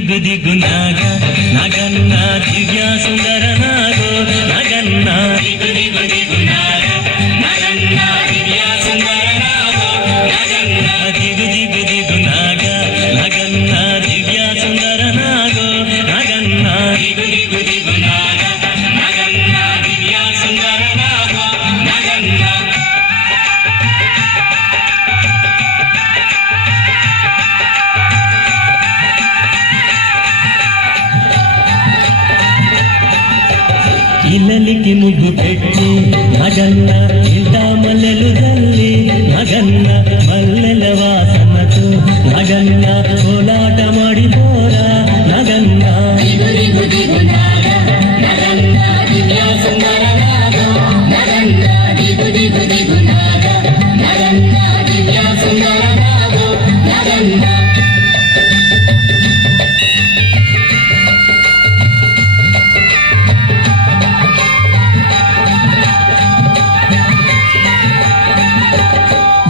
దిగు దిగు నాగ నగన్న దివ్య సుందర నాగో నగన్న దిగు దిగు దిగు నాగ నగన్న దివ్య సుందర నాగో నగన్న దిగు దిగు దిగు నాగ నగన్న దివ్య సుందర నాగో నగన్న దిగు దిగు దిగు నాగ నగన్న దివ్య సుందర నాగో నగన్న ఇల్లలికి ముగ్గు పెట్టి నగన్న ఇంట మల్లెలు జల్లి నగన్న మల్లెల వాసనతో నగన్న కోలాట మాడిపోరా నగన్న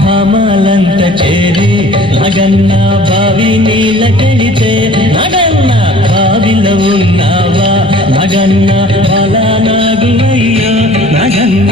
భామాలంత చేరి నగన్న బావి నీళ్ళకెళితే నగన్న బావిలో ఉన్నావా నగన్న బాలా నాగువయ్యో నగన్న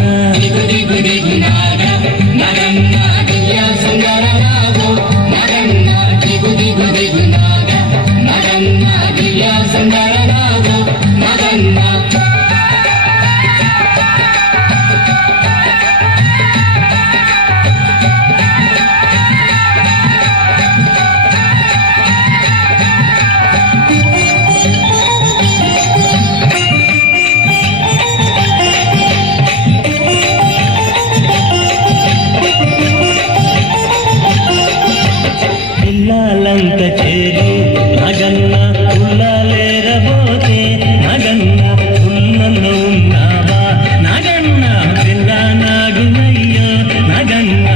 పిల్లాలంత చేరి నగన్న పుల్లలేరబోతే నగన్న పుల్లలో ఉన్నావా నగన్న పిల్ల నాగువయ్యో నగన్న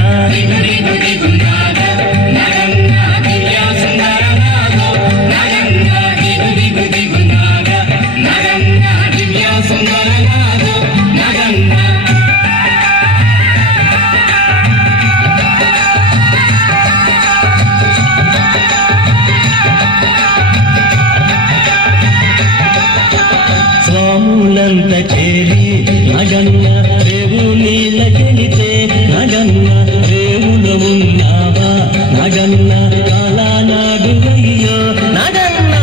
స్వాములంత చేరి నగన్న రేవు నీళ్ళకెళితే నగన్న రేవులో ఉన్నావా నగన్న కాలా నాగువయ్యో నగన్న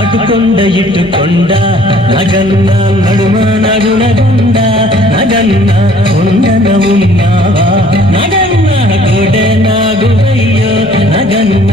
అటుకొండ ఇటుకొండ నగన్న నడుమ నడునగుండ నగన్న కొండన ఉన్నావా నగన్న కొడ నాగువయ్యో నగన్న